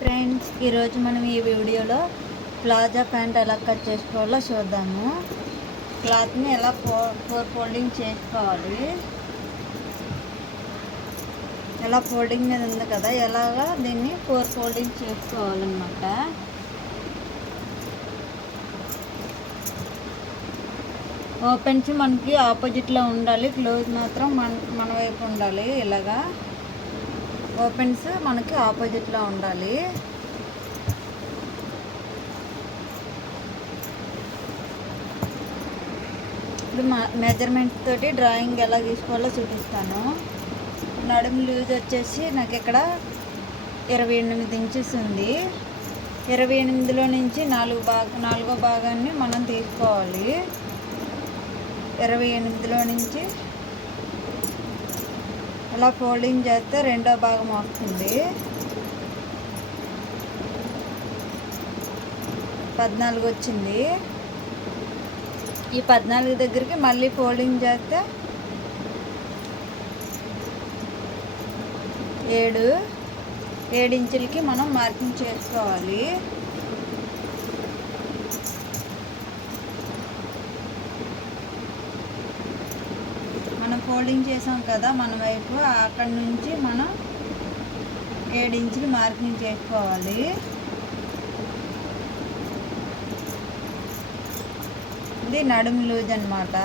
Friends, ఈరోజు మనం ఈ వీడియోలో ప్లాజా ప్యాంట్ ఎలా కట్ చేసుకోవాలో చూద్దాము. క్లాత్ని ఎలా ఫోర్ ఫోల్డింగ్ చేసుకోవాలి, ఎలా ఫోల్డింగ్ మీద ఉంది కదా, ఎలాగా దీన్ని ఫోర్ ఫోల్డింగ్ చేసుకోవాలన్నమాట. ఓపెన్స్ మనకి ఆపోజిట్లో ఉండాలి, క్లోజ్ మాత్రం మన వైపు ఉండాలి. ఇలాగా ఓపెన్స్ మనకి ఆపోజిట్లో ఉండాలి. ఇప్పుడు మెజర్మెంట్స్ తోటి డ్రాయింగ్ ఎలా తీసుకోవాలో చూపిస్తాను. నడుము లూజ్ వచ్చేసి నాకు ఇక్కడ 28 ఇంచెస్ ఉంది. 28లో నుంచి నాలుగో భాగాన్ని మనం తీసుకోవాలి. 28లో నుంచి అలా ఫోల్డింగ్ చేస్తే రెండో భాగం వస్తుంది. 14 వచ్చింది. ఈ 14 దగ్గరికి మళ్ళీ ఫోల్డింగ్ చేస్తే 7 ఇంచులకి మనం మార్కింగ్ చేసుకోవాలి. మనం ఫోల్డింగ్ చేసాం కదా మన వైపు, అక్కడి నుంచి మనం 7 ఇంచులు మార్కింగ్ చేసుకోవాలి. ఇది నడుము లూజ్ అన్నమాట.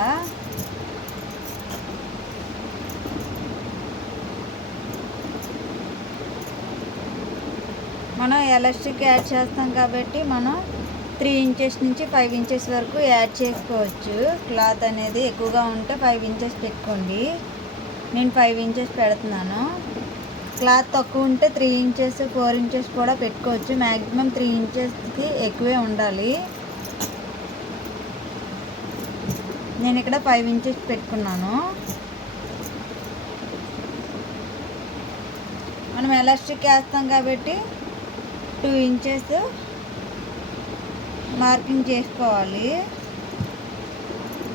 మనం ఎలాస్టిక్ యాడ్ చేస్తాం కాబట్టి మనం 3 ఇంచెస్ నుంచి 5 ఇంచెస్ వరకు యాడ్ చేసుకోవచ్చు. క్లాత్ అనేది ఎక్కువగా ఉంటే 5 ఇంచెస్ పెట్టుకోండి. నేను 5 ఇంచెస్ పెడుతున్నాను. క్లాత్ తక్కువ ఉంటే 3 ఇంచెస్ 4 ఇంచెస్ కూడా పెట్టుకోవచ్చు. మ్యాక్సిమం 3 ఇంచెస్కి ఎక్కువే ఉండాలి. నేను ఇక్కడ 5 ఇంచెస్ పెట్టుకున్నాను. మనం ఎలాస్టిక్ వేస్తాం కాబట్టి 2 ఇంచెస్ మార్కింగ్ చేసుకోవాలి.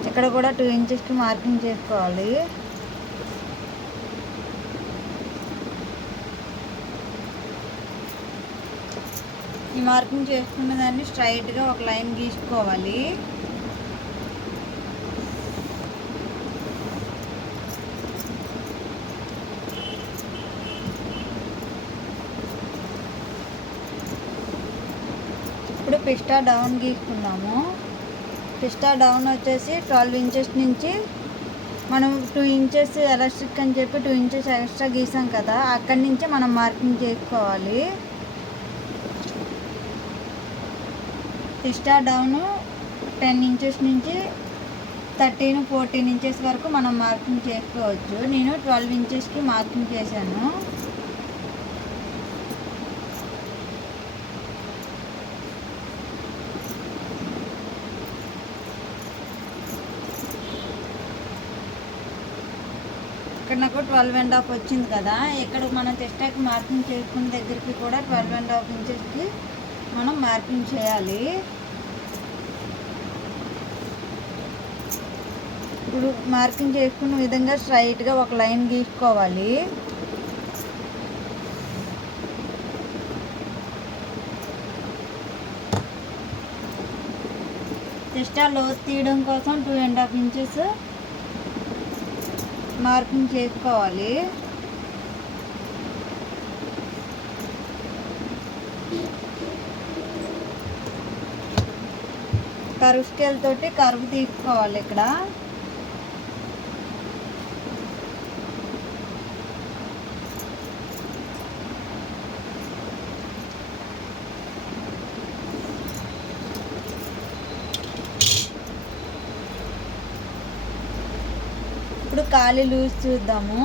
ఇక్కడ కూడా 2 ఇంచెస్కి మార్కింగ్ చేసుకోవాలి. ఈ మార్కింగ్ చేసుకున్న దాన్ని స్ట్రైట్గా ఒక లైన్ గీసుకోవాలి. ఇప్పుడు పిస్టా డౌన్ గీసుకున్నాము. పిస్టా డౌన్ వచ్చేసి 12 ఇంచెస్ నుంచి మనం 2 ఇంచెస్ ఎలాస్టిక్ అని చెప్పి 2 ఇంచెస్ ఎక్స్ట్రా గీసాం కదా, అక్కడి నుంచి మనం మార్కింగ్ చేసుకోవాలి. పిస్టా డౌన్ 10 ఇంచెస్ నుంచి 13-14 ఇంచెస్ వరకు మనం మార్కింగ్ చేసుకోవచ్చు. నేను 12 ఇంచెస్కి మార్కింగ్ చేశాను. ఇక్కడ నాకు 12.5 వచ్చింది కదా, ఇక్కడ మనం చెస్ట్కి మార్కింగ్ చేసుకున్న దగ్గరికి కూడా 12.5 ఇంచెస్కి మనం మార్కింగ్ చేయాలి. ఇప్పుడు మార్కింగ్ చేసుకున్న విధంగా స్ట్రైట్గా ఒక లైన్ గీసుకోవాలి. చెస్ట్ లోతు తీయడం కోసం 2.5 ఇంచెస్ మార్కింగ్ చేసుకోవాలి. కర్వ్ స్కేల్ తోటి కర్వ్ తీసుకోవాలి. ఇక్కడ ఇప్పుడు ఖాళీ లూజ్ చూద్దాము.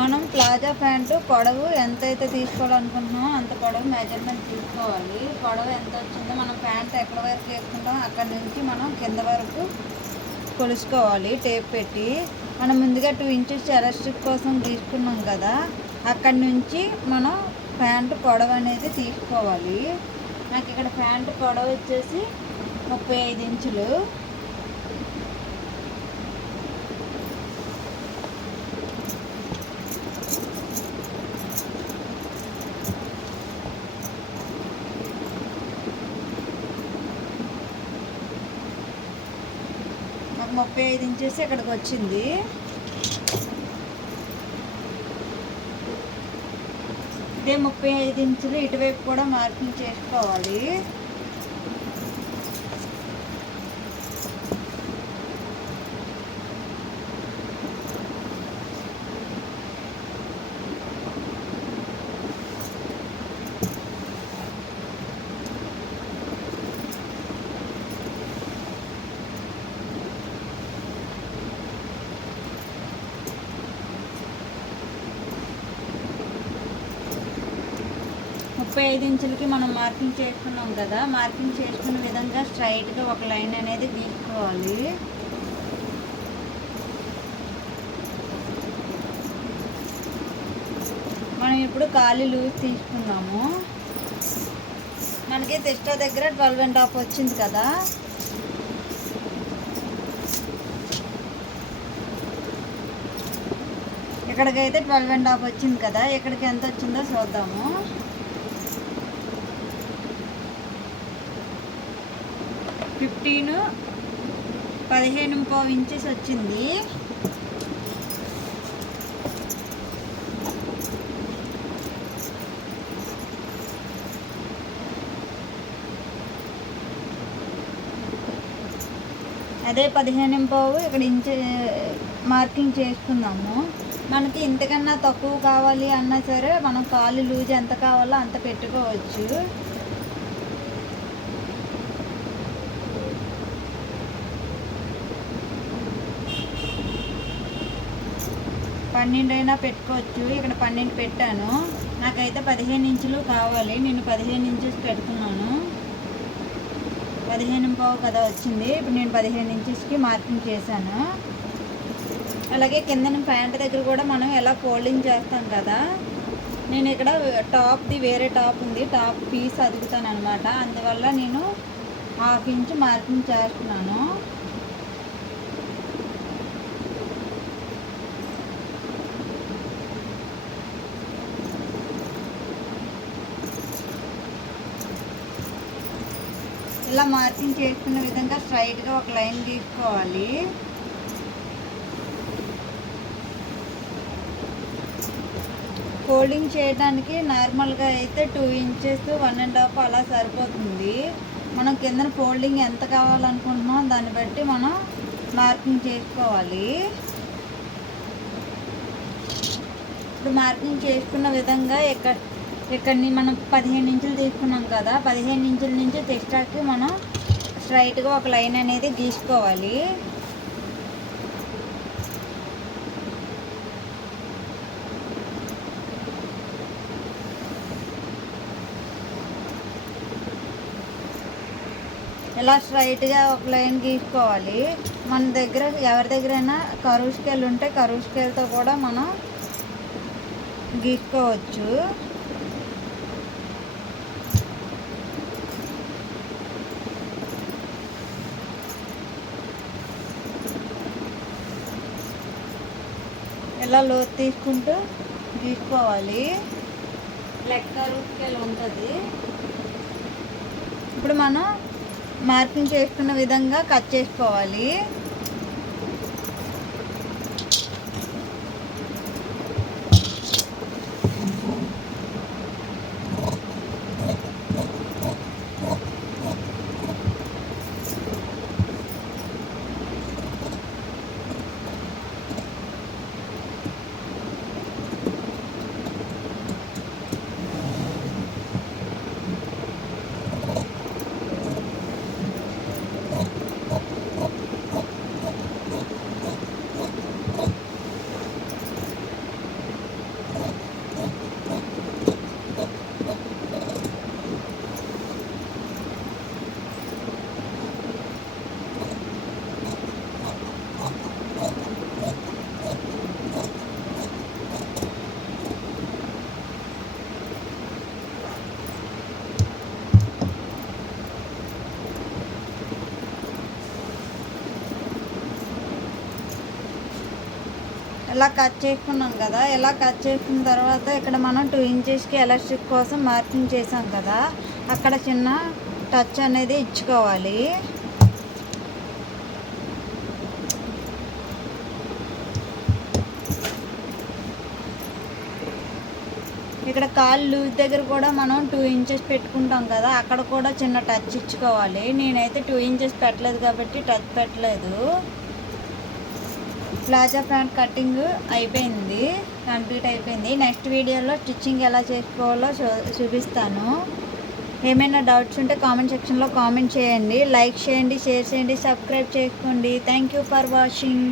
మనం ప్లాజా ప్యాంటు పొడవు ఎంతైతే తీసుకోవాలనుకుంటున్నామో అంత పొడవు మెజర్మెంట్ తీసుకోవాలి. పొడవు ఎంత వచ్చిందో మనం ప్యాంట్ ఎక్కడ వరకు వేసుకుంటామో అక్కడ నుంచి మనం కింద వరకు కొలుసుకోవాలి టేప్ పెట్టి. మనం ముందుగా 2 ఇంచెస్ ఎలాస్టిక్ కోసం తీసుకున్నాం కదా, అక్కడి నుంచి మనం ప్యాంటు పొడవు అనేది తీసుకోవాలి. నాకు ఇక్కడ ప్యాంటు పొడవు వచ్చేసి 35 ఇంచులు. నాకు 35 ఇంచెస్ ఇక్కడికి వచ్చింది. ఇదే 35 ఇంచులు ఇటువైపు కూడా మార్కింగ్ చేసుకోవాలి. ముప్పై 35 ఇంచులకి మనం మార్కింగ్ చేసుకున్నాం కదా, మార్కింగ్ చేసుకున్న విధంగా స్ట్రైట్గా ఒక లైన్ అనేది గీసుకోవాలి. మనం ఇప్పుడు ఖాళీ లూజ్ తీసుకున్నాము. మనకి టెస్టో దగ్గర 12.5 వచ్చింది కదా, ఇక్కడికైతే 12.5 వచ్చింది కదా, ఇక్కడికి ఎంత వచ్చిందో చూద్దాము. 15.5 ఇంచెస్ వచ్చింది. అదే 15.5 ఇక్కడ మార్కింగ్ చేసుకున్నాము. మనకి ఇంతకన్నా తక్కువ కావాలి అన్నా సరే మనం కాలు లూజ్ ఎంత కావాలో అంత పెట్టుకోవచ్చు. పన్నెండు అయినా పెట్టుకోవచ్చు. ఇక్కడ 12 పెట్టాను. నాకైతే 15 ఇంచులు కావాలి. నేను 15 ఇంచెస్ పెడుతున్నాను. 15.5 కదా వచ్చింది. ఇప్పుడు నేను 15 ఇంచెస్కి మార్కింగ్ చేశాను. అలాగే కింద ప్యాంట్ దగ్గర కూడా మనం ఎలా ఫోల్డింగ్ చేస్తాం కదా, నేను ఇక్కడ టాప్ది వేరే టాప్ ఉంది, టాప్ పీస్ అదుగుతాను అనమాట. అందువల్ల నేను 1/2 ఇంచు మార్కింగ్ చేస్తున్నాను. ఇలా మార్కింగ్ చేసుకున్న విధంగా స్ట్రైట్గా ఒక లైన్ గీసుకోవాలి. ఫోల్డింగ్ చేయడానికి నార్మల్గా అయితే 2 ఇంచెస్ 1.5 అలా సరిపోతుంది. మనం కింద ఫోల్డింగ్ ఎంత కావాలనుకుంటున్నాం దాన్ని బట్టి మనం మార్కింగ్ చేసుకోవాలి. ఇప్పుడు మార్కింగ్ చేసుకున్న విధంగా ఇక్కడిని మనం 15 ఇంచులు తీసుకున్నాం కదా, 15 ఇంచుల నుంచి టెస్టాకి మనం స్ట్రైట్గా ఒక లైన్ అనేది గీసుకోవాలి. ఇలా స్ట్రైట్గా ఒక లైన్ గీసుకోవాలి. మన దగ్గర ఎవరి దగ్గరైనా కరువు స్కేల్ ఉంటే కరువు స్కేల్తో కూడా మనం గీసుకోవచ్చు. ఇలా లోతు తీసుకుంటూ గీసుకోవాలి. లెక్క రూస్కేల్ ఉంటుంది. ఇప్పుడు మనం మార్కింగ్ చేసుకున్న విధంగా కట్ చేసుకోవాలి. ఇలా కట్ చేసుకున్నాం కదా. ఇలా కట్ చేసుకున్న తర్వాత ఇక్కడ మనం 2 ఇంచెస్కి ఎలాస్టిక్ కోసం మార్కింగ్ చేసాం కదా, అక్కడ చిన్న టచ్ అనేది ఇచ్చుకోవాలి. ఇక్కడ కాళ్ళు లూజ్ దగ్గర కూడా మనం 2 ఇంచెస్ పెట్టుకుంటాం కదా, అక్కడ కూడా చిన్న టచ్ ఇచ్చుకోవాలి. నేనైతే 2 ఇంచెస్ పెట్టలేదు కాబట్టి టచ్ పెట్టలేదు. ప్లాజా ప్యాంట్ కటింగ్ అయిపోయింది, కంప్లీట్ అయిపోయింది. నెక్స్ట్ వీడియోలో స్టిచ్చింగ్ ఎలా చేసుకోవాలో చూపిస్తాను. ఏమైనా డౌట్స్ ఉంటే కామెంట్ సెక్షన్లో కామెంట్ చేయండి. లైక్ చేయండి, షేర్ చేయండి, సబ్స్క్రైబ్ చేసుకోండి. Thank you for watching.